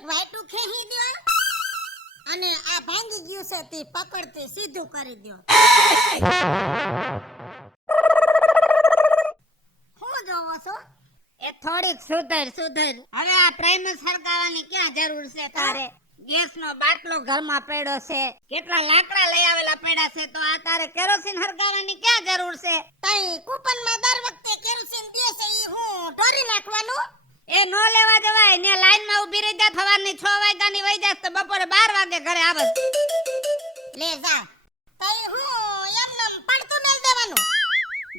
એક વાયટું ખેહી દો અને આ ભાંગી ગયું છે તે પકડતી સીધું કરી દો. હું જોવો છો? એ થોડીક સુધર. હવે આ પ્રાઇમર સળગાવવાની ક્યાં જરૂર છે તારે? ગેસનો બાટલો ઘરમાં પડ્યો છે, કેટલા લાકડા લઈ આવેલા પડ્યા છે, તો આ તારે કેરોસીન હળગાવવાની ક્યાં જરૂર છે? તઈ કૂપનમાં દર વખતે કેરોસીન દે છે ઈ હું ઢોરી નાખવાનું? એ નો લેવા જવાય ને, લાઈનમાં ઊભી રહી જા, સવારની 6 વાગ્યાની વઈ જાસ તો બપોરે 12 વાગે ઘરે આવસ. લે જા. તઈ હું એમનેમ પડતું મેલ દેવાનું.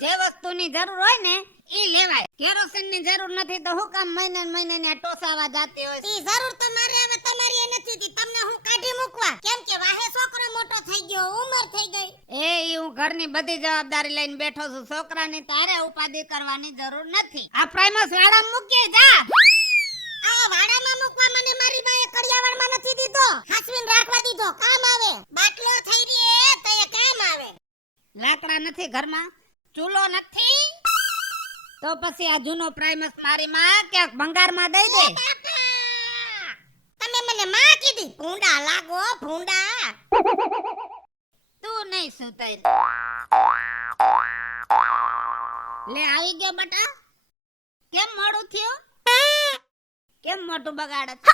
જે વસ્તુની જરૂર હોય ને ઈ લેવાય. કેરોસીનની જરૂર નથી તો હું કામ મહિને ને મહિને ને ટોસાવા જાતી હોય? ઈ જરૂર તો મારે હવે તમારી એ નથી તી, તમને હું કાઢી મૂકવા. કેમ કે વાહે છોકરો મોટો થઈ ગયો, ઉંમર થઈ ગઈ. ઈ હું ઘરની બધી જવાબદારી લઈને બેઠો છું, છોકરાની તારે ઉપાધિ કરવાની જરૂર નથી. આ પ્રાઇમસ વાળા મૂકી જા. આ વાડામાં મૂકવા મને મારી બાએ કડિયાવાળમાં નથી દીધો, હાસવીને રાખવા દીધો. કામ આવે. બાટલો થઈ રહી તો એ કામ આવે. લાકડા નથી ઘરમાં, ચૂલો નથી, તો પછી આ જૂનો પ્રાઇમસ મારી માં ક્યાંક ભંગારમાં દઈ દે. તમે મને માં કીધી? ભૂંડા લાગો, ભૂંડા. તું નહીં સુતઈ. લે આવી ગયો બટા. કેમ મોડું થયું? કેમ મોટું બગાડત?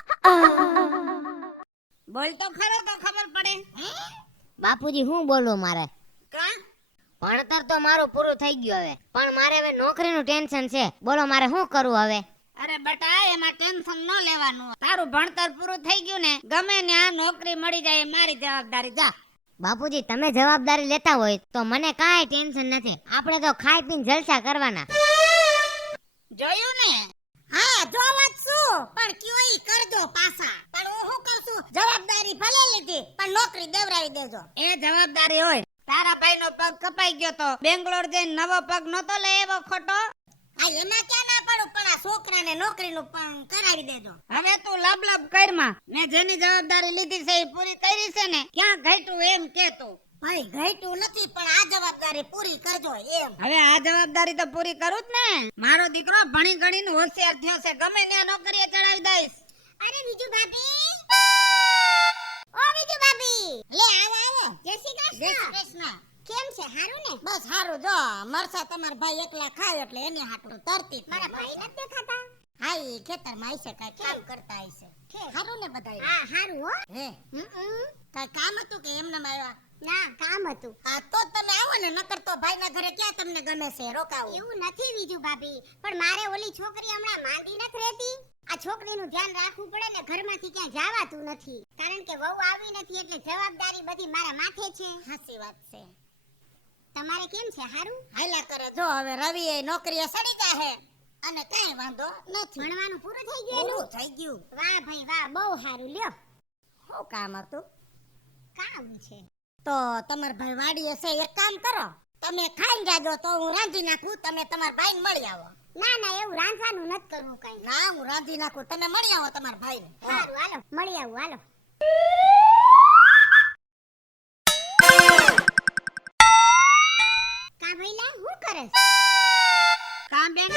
બોલ તો ખરો તો ખબર પડે. બાપુજી હું બોલું? મારે કા ભણતર તો મારું પૂરું થઈ ગયું હવે, પણ મારે હવે નોકરીનું ટેન્શન છે. બોલો મારે શું કરવું હવે? અરે બટા, એમાં ટેન્શન ન લેવાનું. તારું ભણતર પૂરું થઈ ગયું ને, ગમે ને આ નોકરી મળી જાય એ મારી જવાબદારી. જા. બાપુજી તમે જવાબદારી લેતા હોય તો મને કાંઈ ટેન્શન નથી. આપણે તો ખાઈ પીને જલસા કરવાના. જોયું ને? હા જોવા જ છું, પણ કયો ઈ કરજો પાછા. પણ હું શું કરશું? જવાબદારી ભલે લીધી પણ નોકરી દેવરાવી દેજો. એ જવાબદારી હોય. તારા ભાઈનો પગ કપાઈ ગયો તો બેંગ્લોર જઈને નવો પગ નતો લઈ આવ્યો ખોટો? આ એમાં ક્યાં ના પડું, પણ આ છોકરાને નોકરીનું પણ કરાવી દેજો. હવે તું લબ કરમાં. મેં જેની જવાબદારી લીધી છે એ પૂરી કરી છે ને, ક્યાં ઘટ્યું એમ કે તું? ભાઈ ઘટ્યું નથી, પણ આ જવાબદારી પૂરી કરજો એમ. હવે આ જવાબદારી તો પૂરી કરું જ ને. મારો દીકરો ભણી ગણીને હોશિયાર થયો છે, ગમે ત્યાં નોકરીએ ચડાવી દઈશ. અરે બીજુ ભાભી, ઓ બીજુ ભાભી, લે આવો આવો. જય શ્રી કૃષ્ણ. જય શ્રી કૃષ્ણ. કેમ છે? હારું ને? બસ હારું. જો મરસા તમાર ભાઈ એકલા ખાય એટલે એને હાટું તરતી. મારા ભાઈ નથી દેખાતા? હા ઈ ખેતરમાં આઈશે, કાઈ કામ કરતા આઈશે. હારું ને બધાય? હા હારું હો. હે કાઈ કામ હતું કે એમને આવ્યા? ના કામ હતું. આ તો તમે આવો ને, નકર તો ભાઈના ઘરે ક્યાં તમને ગમે છે રોકાવું? એવું નથી બીજુ ભાભી, પણ મારે ઓલી છોકરી હમણાં માંદી નથી રહેતી. આ છોકરીનું ધ્યાન રાખવું પડે ને, ઘરમાંથી ક્યાં જવાતું નથી, કારણ કે વહુ આવી નથી એટલે જવાબદારી બધી મારા માથે છે. સાચી વાત છે. તમારે કેમ છે? હારું હાલ્યા કરે. જો હવે રવિ એ નોકરીએ સડી જાહે અને કાઈ વાંધો નથી. ભણવાનું પૂરું થઈ ગયું? પૂરું થઈ ગયું. વાહ ભાઈ વાહ, બહુ સારું. લ્યો શું કામ હતું? કામ છે તો તમાર ભાઈ વાડીએ છે, એક કામ કરો, તમે ખાઈ જાજો તો હું રાંધી નાખું, તમે તમાર ભાઈને મળી આવો. ના ના એવું રાંધવાનું નથી કરવું કઈ. ના હું રાંધી નાખું, તમે મળી આવો તમાર ભાઈને. સારું હાલો મળી આવું. હાલો. કા ભઈલા હું કરે? કામ બેન,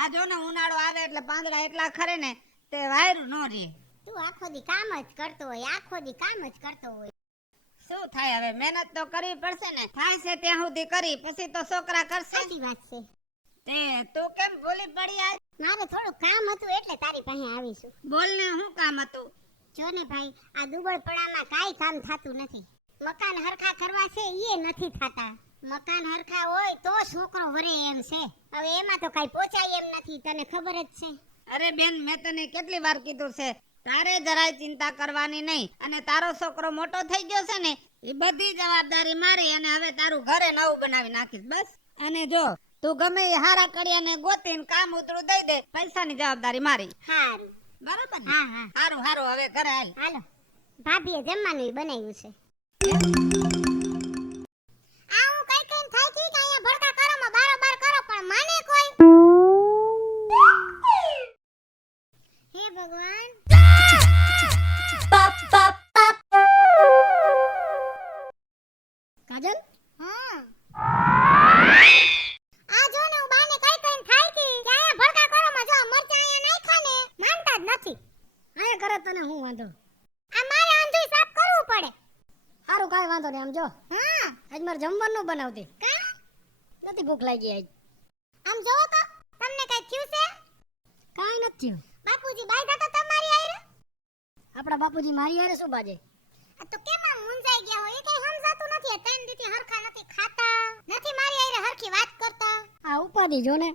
આ જો ને ઉનાળો આવે એટલે પાંદડા એટલા ખરે ને તે વાયરું ન રહે. તું આખો દી કામ જ કરતો હોય, આખો દી કામ જ કરતો હોય. શું થાય હવે? મહેનત તો કરવી પડશે ને. થાય છે ત્યાં સુધી કરી, પછી તો છોકરા કરશે. સાચી વાત છે. તે તું કેમ ભૂલી પડી? આજ મારે થોડું કામ હતું એટલે તારી પાસે આવી છું. બોલ ને, શું કામ હતું? જો ને ભાઈ, આ દુબળપણામાં કાઈ કામ થાતું નથી. મકાન હરખા કરવા છે ઈ નથી થાતા. મકાન હરખા હોય તો છોકરો વરે એમ છે, હવે એમાં તો કાઈ પોચાય એમ નથી, તને ખબર જ છે. અરે બેન, મેં તને કેટલી વાર કીધું છે, તારે જરાય ચિંતા કરવાની નહીં. અને તારો છોકરો મોટો થઈ ગયો છે ને, એ બધી જવાબદારી મારી, અને હવે તારું ઘરે નવું બનાવી નાખીશ બસ. અને જો તું ગમે એ હારા કડિયાને ગોતીને કામ ઉતરું દઈ દે, પૈસાની જવાબદારી મારી. હારું બરોબર ને? હા હા હારું હારું, હવે ઘરે હાલ. હાલો. ભાભીએ જમવાનું બનાવ્યું છે. આ હું કઈ કઈ થાકી કે અહીંયા ભડકા કરો માં બારોબાર કરો, પણ માને કોઈ. હે ભગવાન. કાજલ? હા આ જો ને, હું બાને કઈ કઈ થાકી કે અહીંયા ભડકા કરો માં જો મરચા અહીંયા નાખ્યા ને, માનતા જ નથી. આય કરે તને હું વાંધો આ મારે આંધુય સાફ કરવું પડે. સારું કાંઈ વાંધો નહીં આમ જો હા આજ મારે જમવાનું બનાવતી કા નથી ભૂખ લાગી આજ આમ જોવો તો તમને કઈ થયું છે? કાંઈ નથી થયું બાપુજી બાયધા તો તમારી આયરે. આપણા બાપુજી મારી હારે શું બાજે આ તો કેમ આમ મૂંઝાઈ ગયા હોય એ કઈ સમજાતું નથી. આ ત્રણ દીથી હરખા નથી ખાતા, નથી મારી આયરે હરખી વાત કરતા. આ ઉપાધિ જો ને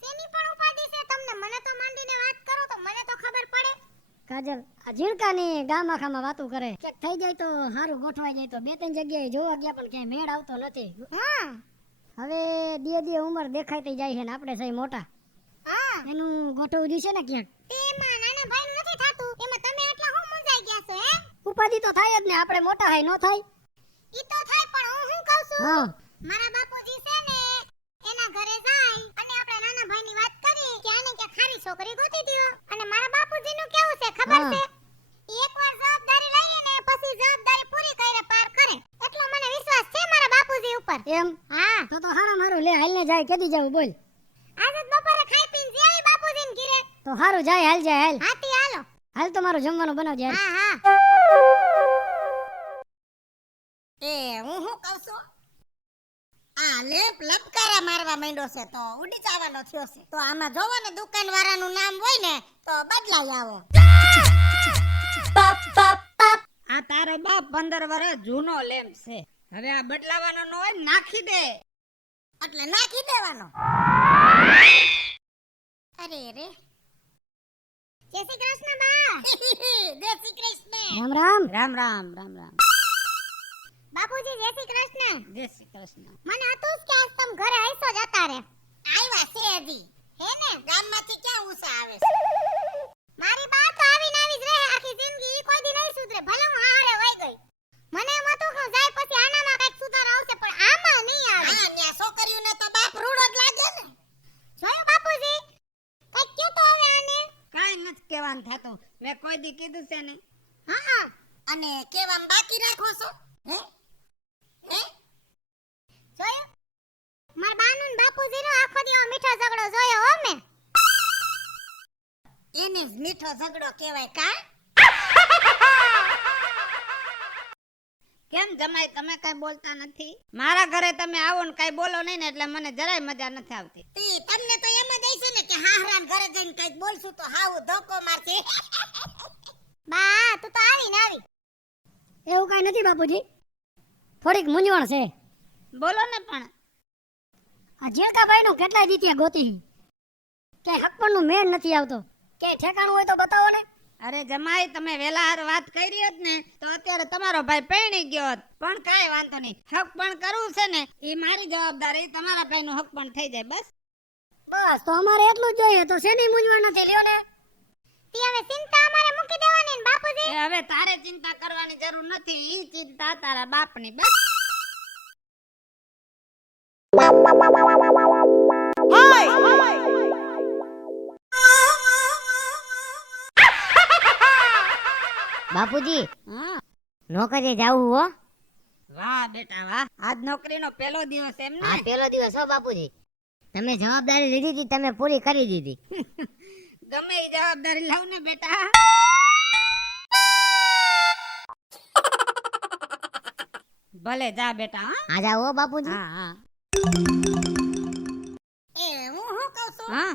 શેની પણ ઉપાધિ છે તમને? મને તો માંડીને વાત કરો તો મને તો ખબર પડે. કાજલ આ ઝીણકાની ગામ આખામાં વાતું કરે ક્યાંક થઈ જાય તો સારું ગોઠવાઈ જાય તો બે ત્રણ જગ્યાએ જોવા ગયા પણ ક્યાંય મેળ આવતો નથી હા હવે ધીરે ધીરે ઉંમર દેખાતી જાય છે ને આપણે સહી મોટા હા એનું ગોઠવવું જોઈશે ને ક્યાંક તેમાં નાના ભાઈ નથી થાતું એમાં તમે એટલા હું મૂંઝાઈ ગયા છો હે? ઉપાધિ તો થાય જ ને આપણે મોટા hay નો થાય ઈ તો થાય પણ હું શું કહું છું હા મારા બાપુજી છે ને એના ઘરે જાય અને આપણા નાના ભાઈની વાત કરી કે આને કે ખારી છોકરી ગોતી દ્યો. અને મારા બાપુજીનું કેવું છે ખબર હા. છે? ઈ એકવાર જવાબદારી લઈએ ને પછી જવાબદારી પૂરી કરીને પાર કરે. એટલો મને વિશ્વાસ છે મારા બાપુજી ઉપર. એમ હા તો હારા મારું લે હાલને જાય કેદી જાવ બોલ આજે જ બપોરે ખાઈ પીને જેવી બાપુજીને ઘરે. તો હારું જાય હાલ જાય હાલ હાથી હાલો. હાલ તો મારું જમવાનું બનાવજે હાલ. હા હા એ હું શું કહું છું આ લેપ લપકારા મારવા માંડ્યો છે તો ઉડી જવાનો થયો છે. તો આમાં જોવો ને દુકાન વાળાનું નામ હોય ને તો બદલાઈ આવો. આ તારો બાપ 15 વર્ષ જૂનો લેમ્પ છે. હવે આ બદલાવાનો ન હોય નાખી દે. એટલે નાખી દેવાનો. અરે રે જય શ્રી કૃષ્ણ બા. જય શ્રી કૃષ્ણ. રામ રામ રામ રામ રામ રામ. બાપુજી જય શ્રી કૃષ્ણ. જય શ્રી કૃષ્ણ. મને હતું જ કે આજ તમ ઘરે આઈસો જતા રે. આવ્યા છે હજી હે ને? ગામમાંથી ક્યાં ઉસા આવે છે? મારી બા તો આવીને આવી જ રહે આખી જિંદગી. ઈ કોઈ દી નહીં સુધરે. ભલે હું હારે વઈ ગઈ. મને એમ હતું કે હું જાય પછી આનામાં કઈક સુધાર આવશે પણ આમાં નહીં આવે. હા ન્યા છોકરીઓને તો બાપ રૂડો જ લાગે ને. જોયું બાપુજી કઈક કયો તો હવે આને. કાઈ નથી કહેવાનું થાતું. મેં કોઈ દી કીધું છે ને. હા અને કેવામાં બાકી રાખો છો હે હે? જોયું માર બાનું ને બાપુજીનો આખો દિવસ મીઠો ઝઘડો જોયો હો મેં. એને જ મીઠો ઝઘડો કહેવાય કા? કેમ જમાઈ તમે કઈ બોલતા નથી? મારા ઘરે તમે આવો ને કઈ બોલો નહીં ને એટલે મને જરાય મજા નથી આવતી. તી તમને તો એમ જ હશે ને કે હાહરાન ઘરે જઈને કઈક બોલશું તો હાવ ધોકો મારશે. બા તું તો આવી ને આવી. એવું કાંઈ નથી બાપુજી થોડીક મૂંઝવણ છે બોલો ને પણ. આ ઝીણકાભાઈ નું કેટલાય દીતિયા ગોતી ક્યાંય હકપણનું મેળ નથી આવતો ક્યાંય ઠેકાણું હોય તો બતાવો ને અરે જમાઈ તમે વેલા હાર વાત કરી હોત ને તો અત્યારે તમારો ભાઈ પરણી ગયો હોત. પણ કાઈ વાંધો નહીં. હક પણ કરવું છે ને એ મારી જવાબદારી. તમારા ભાઈનું હક પણ થઈ જાય બસ. બસ તો અમારે એટલું જ જોઈએ તો શેની મૂંઝવણ નથી લ્યો ને તી હવે ચિંતા અમારે મૂકી દેવાની ને બાપુજી. એ હવે તારે ચિંતા કરવાની જરૂર નથી. ઈ ચિંતા તારા બાપની બસ. બાપુજી હા નોકરીએ જાવું હો. વાહ બેટા વાહ. આજ નોકરીનો પહેલો દિવસ એમ આ ને? પેલો દિવસ હો બાપુજી. તમે જવાબદારી લીધી હતી તમે પૂરી કરી દીધી. ગમે એ જવાબદારી લઉં ને બેટા. ભલે જા બેટા. હા આ જાઓ હો બાપુજી. હા હા એ હું શું કહું છું હા.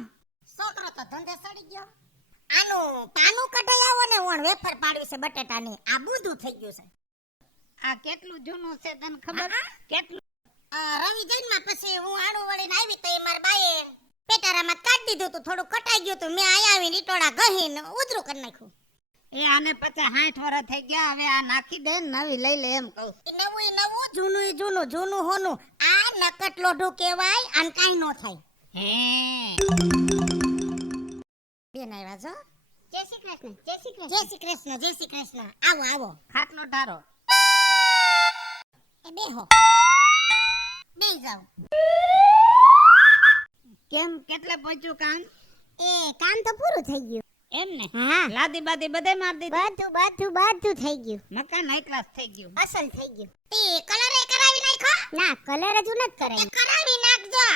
છોકરો તો ધંધે સડી ગયો. આનું પાનું કઢાઈ આવો ને ઓણ વેફર પાડવી છે બટેટાની. આ બુધું થઈ ગયું છે. આ કેટલું જૂનું છે તને ખબર? કેટલું? રવિ જન્મા પછી હું આણું વળીને આવી તો એ મારા બાએ પેટારામાં કાઢી દીધું તું. થોડું કટાઈ ગયું તું. મેં આયા આવીને ઈટોડા ગહીને ઉધરું કરી નાખ્યું. એ આને 50-60 વર્ષ થઈ ગયા. હવે આ નાખી દે ને નવી લઈ લે એમ કહું. ઈ નવું જૂનું ઈ જૂનું જૂનું હોનું. આ નકટ લોઢું કહેવાય. આને કાંઈ ન થાય. હે બેન આવ્યા છો. જય શ્રી કૃષ્ણ. જય શ્રી કૃષ્ણ. જય શ્રી કૃષ્ણ. જય શ્રી કૃષ્ણ. આવો આવો. ખાટલો ઢારો. એ બેહો. બેહી જાઓ. કેમ કેટલે પહોંચ્યું કામ? એ કામ તો પૂરું થઈ ગયું. એમ ને? હા લાદી બાદી બધે માર દીધી. બધું થઈ ગયું. મકાન હાઈ ક્લાસ થઈ ગયું. અસલ થઈ ગયું. તે કલર એ કરાવી નાખ્યો? ના કલર હજુ નથી કરાવી. કરાવી નાખજો.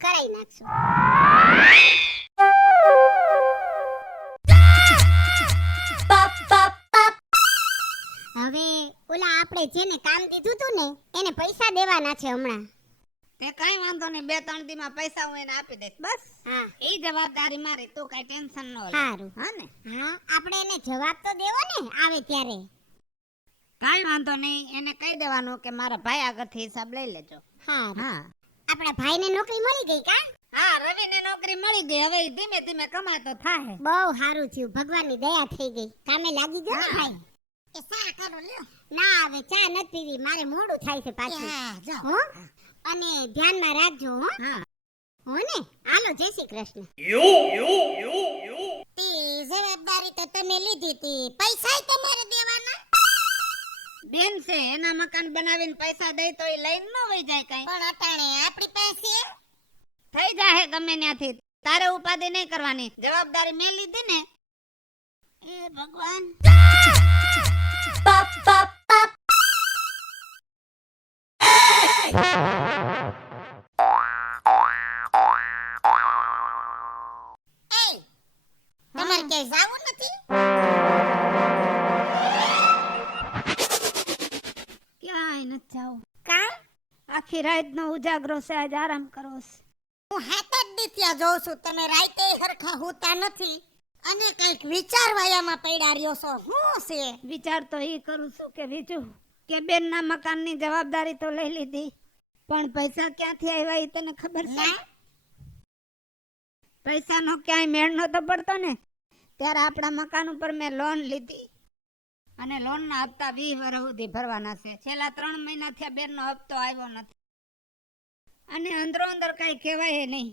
કરાવી નાખશું. હવે ઓલા આપણે જેને કામ દીધું તું ને એને પૈસા દેવાના છે હમણાં. તે કઈ વાંધો નહીં, 2-3 દીમાં પૈસા હું એને આપી દઈશ બસ. હા એ જવાબદારી મારી, તું કઈ ટેન્શન ન લે. સારું. હા ને, હા આપણે એને જવાબ તો દેવો ને આવે ત્યારે. કઈ વાંધો નહીં, એને કહી દેવાનું કે મારા ભાઈ આગળથી હિસાબ લઈ લેજો. હા હા આપણા ભાઈને નોકરી મળી ગઈ કા? હા, રવિને નોકરી મળી ગઈ, હવે ઈ ધીમે ધીમે કમાતો થાય. બહુ સારું થયું, ભગવાનની દયા થઈ ગઈ. કામે લાગી ગયો ને હા. ભાઈ. એ સા કરો લ્યો. ના હવે ચા નથી પીવી, મારે મોડું થાય છે પાછું. હા, જાઓ. હો અને ધ્યાનમાં રાખજો હો. હા, હો ને હાલો જય શ્રી કૃષ્ણ. તે જવાબદારી તો તમે લીધી હતી, પૈસા તમારે દેવાના. બેન છે એના મકાન બનાવીને પૈસા દઈ તો એ લઈને ન વઈ જાય કઈ. પણ અટાણે આપણી પાસે થઈ જાહે ગમે ત્યાંથી, તારે ઉપાધિ નહીં કરવાની. જવાબદારી મેં લીધી ને. એ ભગવાન. તમારે ક્યાંય જાવું નથી? ક્યાંય નથી જાવું. કામ આખી રાતનો ઉજાગરો છે, આજ આરામ કરવો છે. હું હાથ જ દીત્યા જોઉં છું, તમે રાતે હરખા હોતા નથી અને કઈક વિચારવાયામાં પડ્યા રહ્યો છો. શું છે? વિચાર તો એ કરું છું કે બીજું કે બેનના મકાનની જવાબદારી તો લઈ લીધી, પણ પૈસા ક્યાંથી આવ્યા એ તને ખબર છે? ના પૈસાનો ક્યાંય મેળ નતો પડતો ને, ત્યારે આપણા મકાન ઉપર મેં લોન લીધી અને લોનના હપ્તા 20 વર્ષ સુધી ભરવાના છે. છેલ્લા 3 મહિના થયા બેનનો હપ્તો આવ્યો નથી અને અંદરો અંદર કઈ કહેવાય નહીં.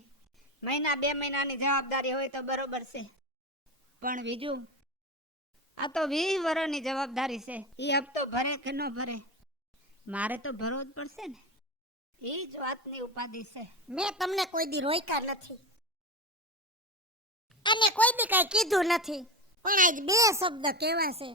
મહિના 2 મહિનાની જવાબદારી હોય તો બરોબર છે, પણ બીજું આ તો 20 વર્ષની જવાબદારી છે. એ હપ્તો ભરે કે ન ભરે, મારે તો ભરવો જ પડશે ને. એ જ વાતની ઉપાધિ છે. મેં તમને કોઈ દી રોક્યા નથી અને કોઈ દી કઈ કીધું નથી, પણ આજ 2 શબ્દ કહેવા છે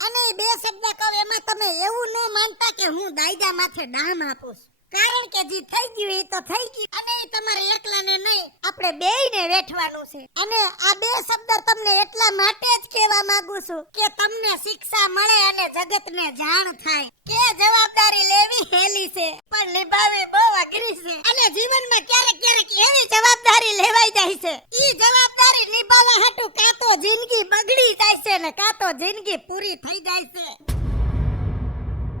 અને એ 2 શબ્દ કહું એમાં તમે એવું ન માનતા કે હું દાયજા માથે ડામ આપું છું. કારણ કે જે થઈ ગયું એ તો થઈ ગયું અને એ તમારે એકલાને નહીં, આપણે બેયને વેઠવાનું છે. અને આ 2 શબ્દ તમને એટલા માટે જ કહેવા માંગુ છું કે તમને શિક્ષા મળે અને જગતને જાણ થાય કે જવાબદારી લેવી હેલી છે પણ નિભાવવી